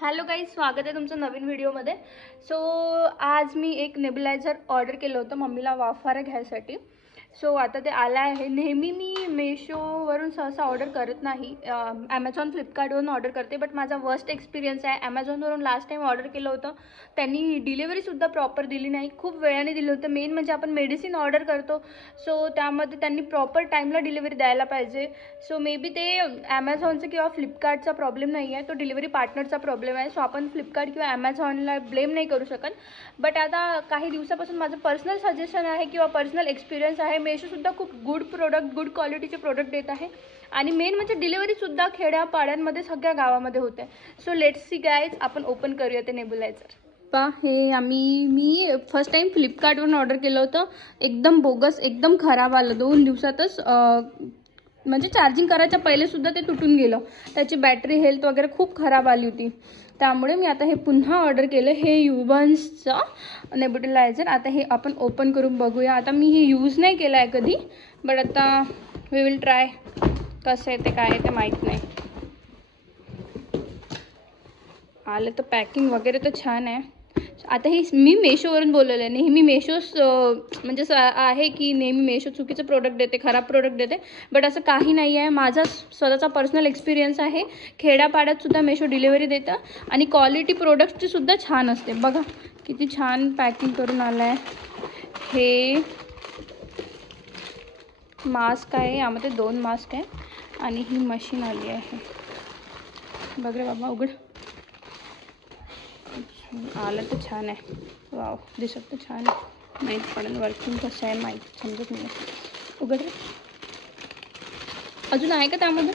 Hello guys, स्वागत आहे तुमचं नवीन व्हिडिओमध्ये. सो आज मी एक नेबुलायझर ऑर्डर केलं होतं मम्मीला वाफारा घ्यायसाठी. सो आता ते आलं आहे. नेहमी मी मेशोवरून सहसा ऑर्डर करत नाही, ॲमेझॉन फ्लिपकार्टवरून ऑर्डर करते. बट माझा वर्स्ट एक्सपिरियन्स आहे. ॲमेझॉनवरून लास्ट टाईम ऑर्डर केलं होतं, त्यांनी डिलिव्हरीसुद्धा प्रॉपर दिली नाही, खूप वेळाने दिलं होतं. मेन म्हणजे आपण मेडिसिन ऑर्डर करतो, सो त्यामध्ये त्यांनी प्रॉपर टाईमला डिलिव्हरी द्यायला पाहिजे. सो मे बी ते ॲमेझॉनचं किंवा फ्लिपकार्टचा प्रॉब्लेम नाही आहे, तो डिलिव्हरी पार्टनरचा प्रॉब्लेम आहे. सो आपण फ्लिपकार्ट किंवा ॲमेझॉनला ब्लेम नाही करू शकत. बट आता काही दिवसापासून माझं पर्सनल सजेशन आहे किंवा पर्सनल एक्सपिरियन्स आहे, मेशोसुद्धा खूप गुड प्रोडक्ट, गुड क्वालिटीचे प्रोडक्ट देत आहे. आणि मेन म्हणजे डिलिव्हरीसुद्धा खेड्यापाड्यांमध्ये सगळ्या गावामध्ये होते. सो लेट्स सी गाईज, आपण ओपन करूया ते नेबुलायझर. हे मी फर्स्ट टाइम फ्लिपकार्टवरून ऑर्डर केलं होतं. एकदम बोगस, एकदम खराब आलं. 2 दिवसातच म्हणजे चार्जिंग करायच्या पहिलेसुद्धा ते तुटून गेलं. त्याची बॅटरी हेल्थ वगैरे खूप खराब आली होती. त्यामुळे मी आता हे पुन्हा ऑर्डर केलं. हे युबन्सचं नेबुलायझर. आता हे आपण ओपन करून बघूया. आता मी हे यूज नाही केलं आहे कधी, बट आता वी विल ट्राय. कसं आहे ते, काय आहे ते माहीत नाही. आलं तर पॅकिंग वगैरे तर छान आहे. आता हे मी मेशोवरून बोललेलं आहे. नेहमी मेशोच म्हणजे आहे की नेहमी मेशो चुकीचं प्रोडक्ट देते, खराब प्रोडक्ट देते. बट असं काही नाही आहे. माझा स्वतःचा पर्सनल एक्सपिरियन्स आहे. खेड्यापाड्यातसुद्धा मेशो डिलिव्हरी देतं आणि क्वालिटी प्रोडक्टची सुद्धा छान असते. बघा किती छान पॅकिंग करून आलं आहे. हे मास्क आहे, यामध्ये 2 मास्क आहे आणि ही मशीन आली आहे. बघ रे बाबा, उघड. आलं तर छान आहे. वाव, दिसत तर छान आहे. माहीत पडेल वर्किंग कसं आहे, माहीत समजत नाही. उघड रे. अजून आहे का त्यामध्ये?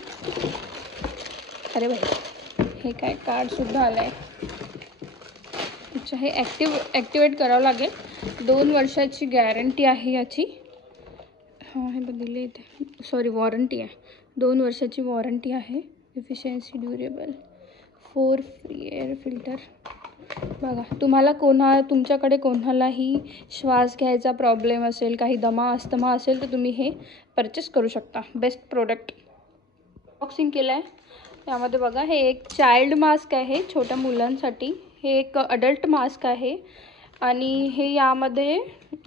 अरे बाई, हे काय कार्डसुद्धा आलं आहे. अच्छा, हे ॲक्टिवेट करावं लागेल. 2 वर्षाची गॅरंटी आहे याची. हां, हे बघितले इथे. सॉरी, वॉरंटी आहे. 2 वर्षाची वॉरंटी आहे. Efficiency, durable, 4 free air filter. बघा, तुमच्याकडे कोणालाही श्वास घ्यायचा प्रॉब्लेम असेल, काही दमा अस्थमा असेल, तर तुम्ही हे परचेस करू शकता. Best product. बॉक्सिंग केलं आहे. त्यामध्ये बघा, हे एक चाइल्ड मास्क आहे छोट्या मुलांसाठी. हे एक अडल्ट मास्क आहे आणि हे यामध्ये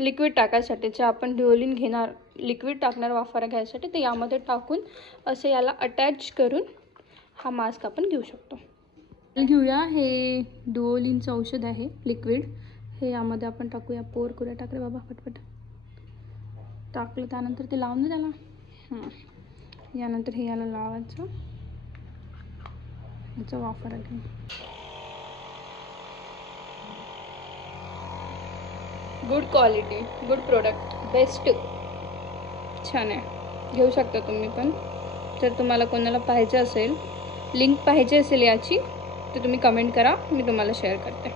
लिक्विड टाकायसाठी, जे आपण ड्युओलिन घेणार, लिक्विड टाकणार वाफारा घ्यायसाठी, ते यामध्ये टाकून असं याला अटॅच करून हा मास्क आपण घेऊ शकतो. घेऊया. हे ड्युओलिनचं औषध आहे लिक्विड. हे यामध्ये आपण टाकूया. पोर करूया. टाकले बाबा पटपट. टाकलं, त्यानंतर ते लावून द्या त्याला. यानंतर हे याला लावायचं. याचा वाफारा घेऊ. Good quality, good product, best, छान आहे. घेऊ शकता तुम्ही पण. जर तुम्हाला कोणाला पाहिजे असेल, लिंक पाहिजे असेल याची, तर तुम्ही कमेंट करा, मी तुम्हाला शेअर करते.